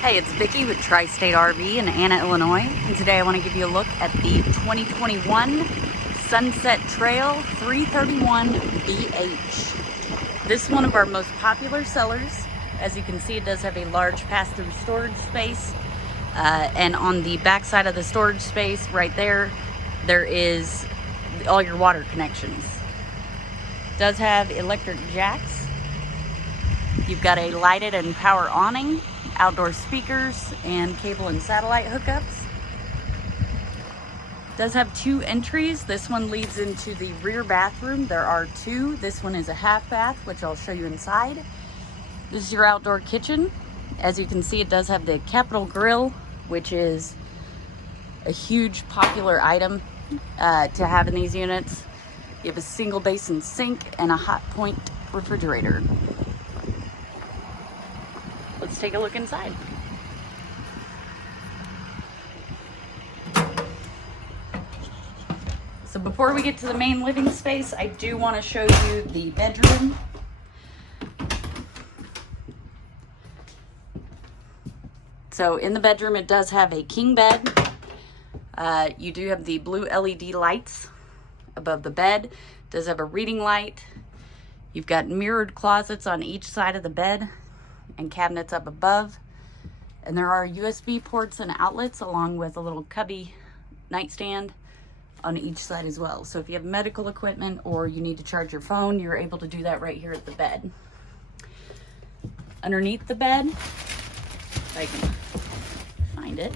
Hey, it's Vicki with Tri-State RV in Anna, Illinois, and today I want to give you a look at the 2021 Sunset Trail 331 BH. This is one of our most popular sellers. As you can see, it does have a large pass-through storage space, and on the back side of the storage space right there, there is all your water connections. It does have electric jacks. You've got a lighted and power awning, outdoor speakers, and cable and satellite hookups. It does have two entries. This one leads into the rear bathroom. There are two. This one is a half bath, which I'll show you inside. This is your outdoor kitchen. As you can see, it does have the Capital Grill, which is a huge popular item to have in these units. You have a single basin sink and a hot point refrigerator. Let's take a look inside. So before we get to the main living space, I do want to show you the bedroom. So in the bedroom, it does have a king bed. You do have the blue LED lights above the bed. It does have a reading light. You've got mirrored closets on each side of the bed and cabinets up above, and there are USB ports and outlets along with a little cubby nightstand on each side as well. So if you have medical equipment or you need to charge your phone, you're able to do that right here at the bed. Underneath the bed, if I can find it,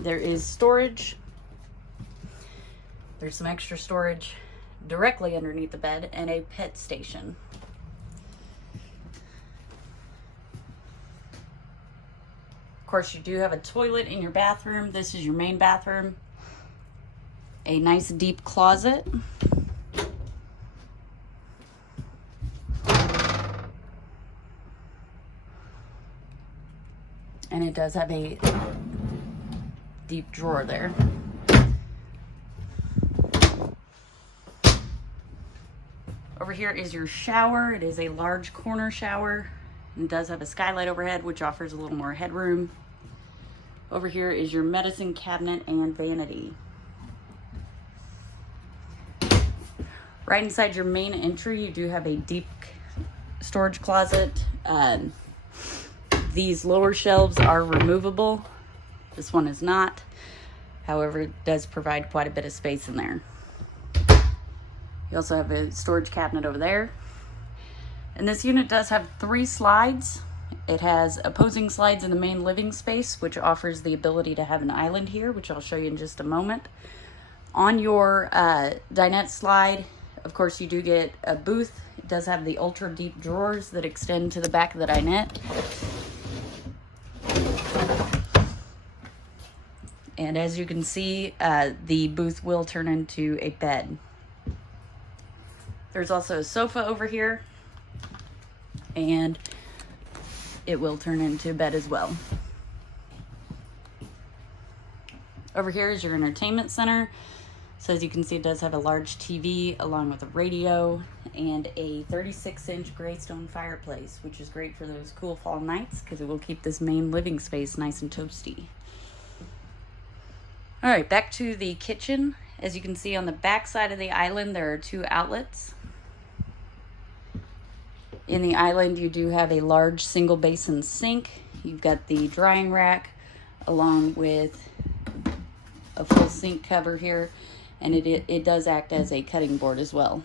there is storage. There's some extra storage directly underneath the bed and a pet station. Of course, you do have a toilet in your bathroom. This is your main bathroom. A nice deep closet. And it does have a deep drawer there. Over here is your shower. It is a large corner shower and does have a skylight overhead, which offers a little more headroom. Over here is your medicine cabinet and vanity. Right inside your main entry, you do have a deep storage closet. These lower shelves are removable. This one is not. However, it does provide quite a bit of space in there. You also have a storage cabinet over there. And this unit does have 3 slides. It has opposing slides in the main living space, which offers the ability to have an island here, which I'll show you in just a moment. On your dinette slide, of course, you do get a booth. It does have the ultra deep drawers that extend to the back of the dinette. And as you can see, the booth will turn into a bed. There's also a sofa over here, and it will turn into a bed as well. Over here is your entertainment center. So as you can see, it does have a large TV along with a radio and a 36-inch Greystone fireplace, which is great for those cool fall nights because it will keep this main living space nice and toasty. All right, back to the kitchen. As you can see on the back side of the island, there are 2 outlets. In the island, you do have a large single basin sink. You've got the drying rack along with a full sink cover here, and it does act as a cutting board as well.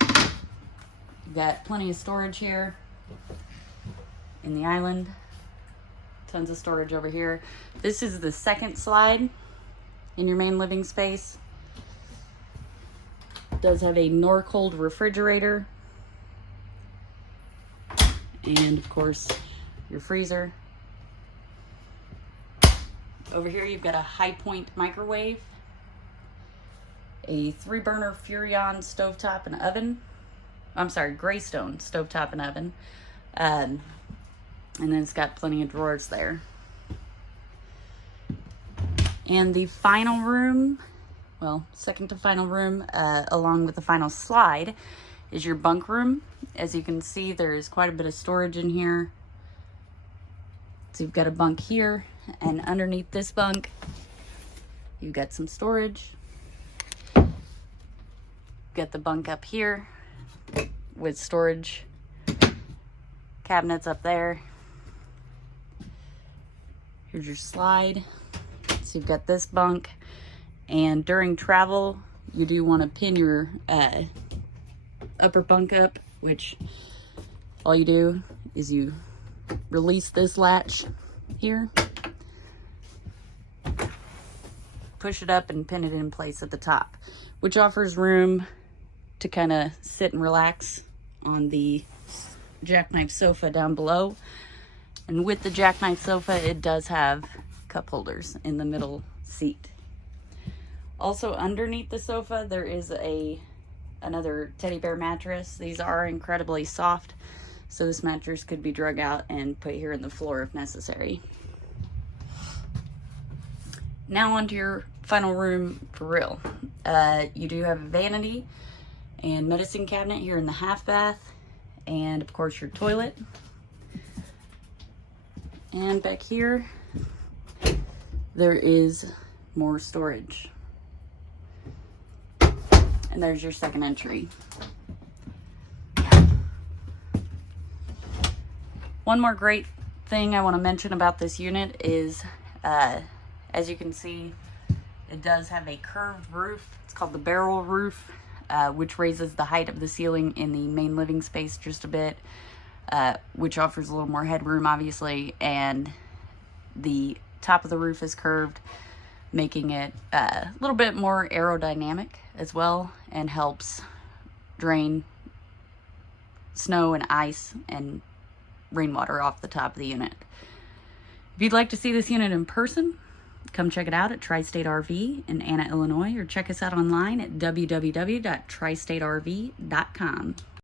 You've got plenty of storage here in the island. Tons of storage over here. This is the second slide in your main living space. It does have a Norcold refrigerator. And of course, your freezer. Over here, you've got a high point microwave, a 3-burner Furrion stovetop and oven. I'm sorry, Greystone stovetop and oven. And then it's got plenty of drawers there. And the final room, well, second to final room, along with the final slide, is your bunk room. As you can see, there's quite a bit of storage in here. So you've got a bunk here, and underneath this bunk, you've got some storage. Got the bunk up here with storage cabinets up there. Here's your slide. So you've got this bunk, and during travel, you do want to pin your upper bunk up, which all you do is you release this latch here, push it up and pin it in place at the top, which offers room to kind of sit and relax on the jackknife sofa down below. And with the jackknife sofa, it does have cup holders in the middle seat. Also underneath the sofa, there is another teddy bear mattress. These are incredibly soft, so this mattress could be drug out and put here in the floor if necessary. Now onto your final room for real. You do have a vanity and medicine cabinet here in the half bath, and of course your toilet. And back here, there is more storage. And there's your second entry. One more great thing I want to mention about this unit is, as you can see, it does have a curved roof. It's called the barrel roof, which raises the height of the ceiling in the main living space just a bit, which offers a little more headroom, obviously, and the top of the roof is curved, making it a little bit more aerodynamic as well, and helps drain snow and ice and rainwater off the top of the unit. If you'd like to see this unit in person, come check it out at Tri-State RV in Anna, Illinois, or check us out online at www.tristaterv.com.